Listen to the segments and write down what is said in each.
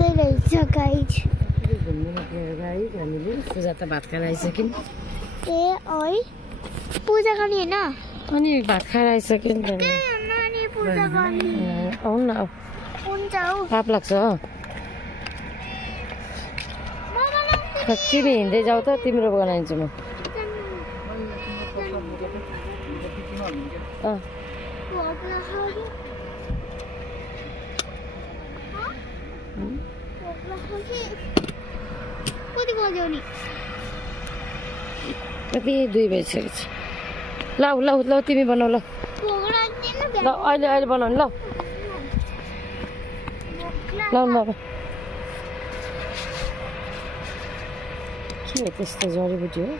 यस्तै रहेछ गाइज। घुम्नु निक्लेर गाइज हामीले पूजा त भात खाएर आइसक्यौँ। ए है पूजा गर्ने होइन अनि भात खाएर आइसक्यौँ नि त। नानी पूजा गर्ने आउनु न हुन्छ हौ। पाप लाग्छ तिमी हिँड्दै जाऊ त तिम्रो बनाइदिन्छु म। कति बज्यो नि? कति 2 बजिसकेको छ। ल ल ल तिमी बनाऊ ल। ल अहिले अहिले बनाउनु ल। ल ल के त्यस्तो जडीबुटी हो?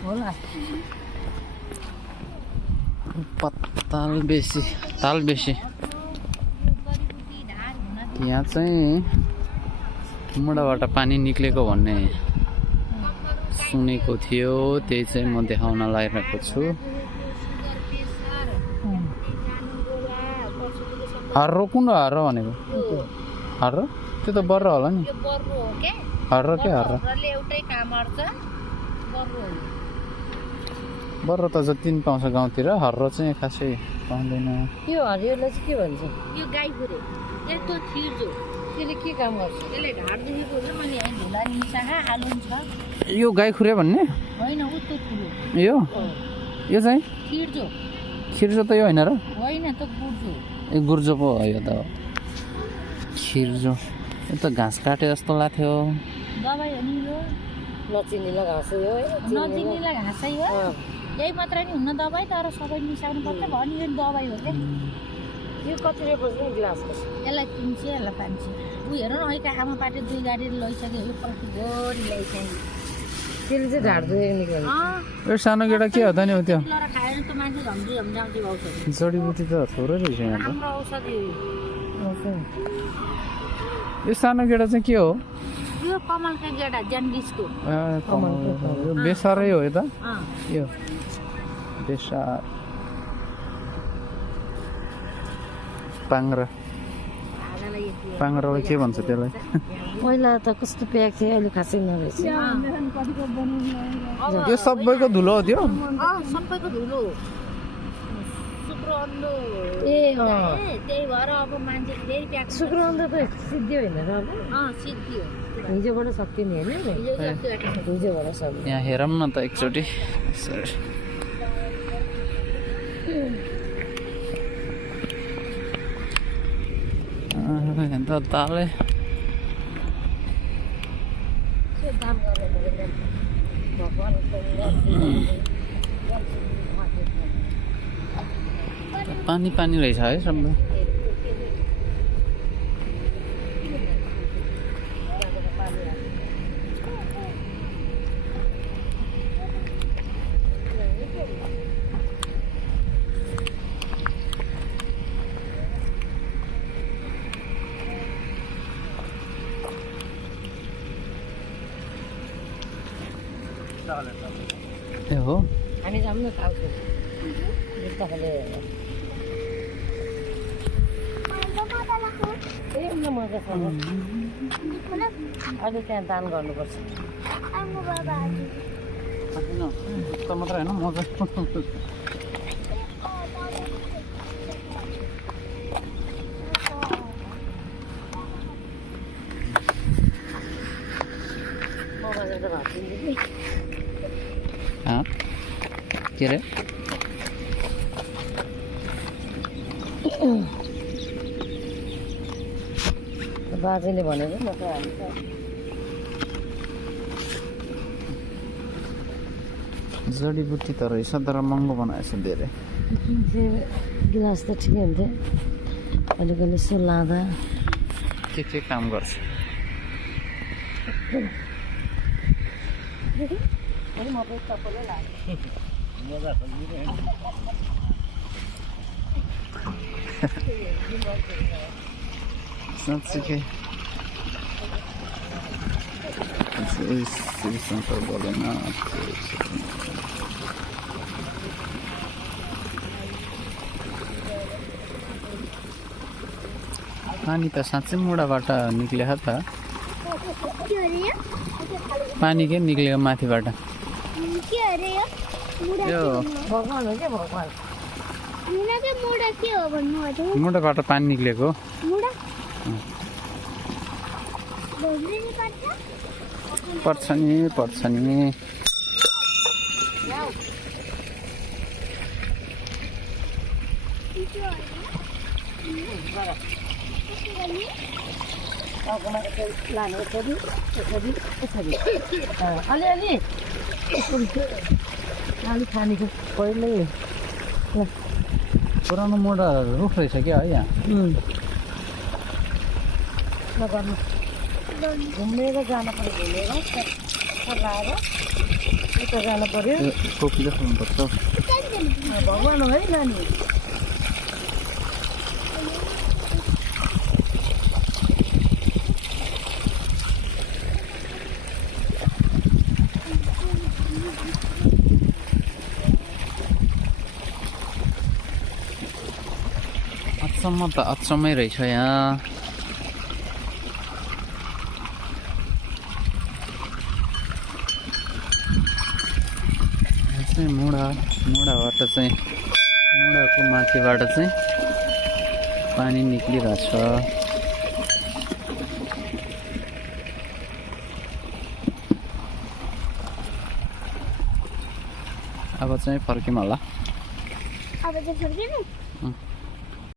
होला पत्ताल बेसी ताल बेसी यहाँ चाहिँ मुढाबाट पानी निक्लेको भन्ने सुनेको थियो, त्यही चाहिँ म देखाउन लागिरहेको छु। हर्रो कुन हर्रो भनेको? हर्रो त्यो त बर्र होला नि। हर्रो के हर्रो? बर्र त जति पनि पाउँछ गाउँतिर, हर्रो चाहिँ खासै पाउँदैन। यो हरियोलाई चाहिँ के भन्छ? यो गाई खुरे यस्तो थिर्जो। त्यसले के काम गर्छ? त्यसले ढाड दुखेको हुन्छ अनि यहाँ ढुला निसाहा आलु छ। यो गाई खुरे भन्ने होइन उस्तो ठुलो यो चाहिँ थिर्जो खिर्जो त यो होइन र? होइन त गुर्जो। ए गुर्जो पो हो यो त। खिर्जो यो त घाँस काटे जस्तो लाग्थ्यो। दबाई हो नि यो, नचिनीलाई घाँसै हो है? नचिनीलाई घाँसै हो। यही मात्र नि हुन्न दबाई, तर सबै मिसाउनु पर्छ भन्यो। यो दबाई हो क्या। यो कति रुपियाँ पर्छ नि ग्लासको? यसलाई 300 यसलाई 500। ऊ हेर न अहिले आमा पाटे 2 गाडी लैसक्यो। यो पल्टी गोरी ल्याइसक्यो। त्यसले चाहिँ ढाड दुखेको निक्ल्छ। यो सानो केटा के हो त नि हो त्यो? लरा खायो भने त मान्छे झम्झाउँछ औषधि। जडीबुटी त थोरै रहेछ यहाँ त। हाम्रो औषधि यो सानो केटा चाहिँ के हो? यो कमलका गेडा जन्डिसको। यो बेसारै हो यो त? यो बेसार पाङ्रालाई के भन्छ त्यसलाई? पहिला त कस्तो प्याक थियो, अहिले खासै नरहेछ। यो सबैको धुलो हो त्यो? सबैको धुलो हो। शुक्र ए त्यही भएर अब मान्छे फेरि प्याक। शुक्र अन्त त सिद्धियो होइन र? अब सिद्धियो। हिजोबाट सकिने होइन? हिजोबाट सक्यो। यहाँ हेरौँ न त एकचोटि। ఎంత తాలే पानी पानी रहेछ है सबै। ए हो हामी जाऊँ न खाउँछु तपाईँले मजा छ। अहिले त्यहाँ दान गर्नुपर्छ। त मात्र होइन मजा। के अरे बाजेले भनेर म त हाल्छ। जडीबुटी त रहेछ तर महँगो बनाएछ धेरै। गिलास त ठिकै हुन्थ्यो, अलिक अलि यसो लाँदा। के काम गर्छ? साँच्चीकै शिव शङ्कर बोलेन। पानी त साँच्चै मुढाबाट निक्लेको त के अरे यो पानी के निक्लेको माथिबाट के अरे यो मुडा यो भगवान हो क्या भगवान मुडा के हो भन्नु हजुर मुढाबाट पानी निक्लेको मुडा भोग्ने नि पर्छ पर्छ नि लाने यसरी यसरी यसरी अलिअलि अलिक खानेको पहिले पुरानो मुढा रुख रहेछ क्या है यहाँ नगर्नु घुमेर जानु पर्यो घुमेर सल्लाएर उता जानु पर्यो टोपी जस्तो हुनुपर्छ भगवान हो है नानी अचम्म त अचम्मै रहेछ यहाँ चाहिँ मुढाबाट चाहिँ मुढाको माथिबाट चाहिँ पानी निक्लिरहेछ अब चाहिँ फर्किम होला अब चाहिँ फर्किनु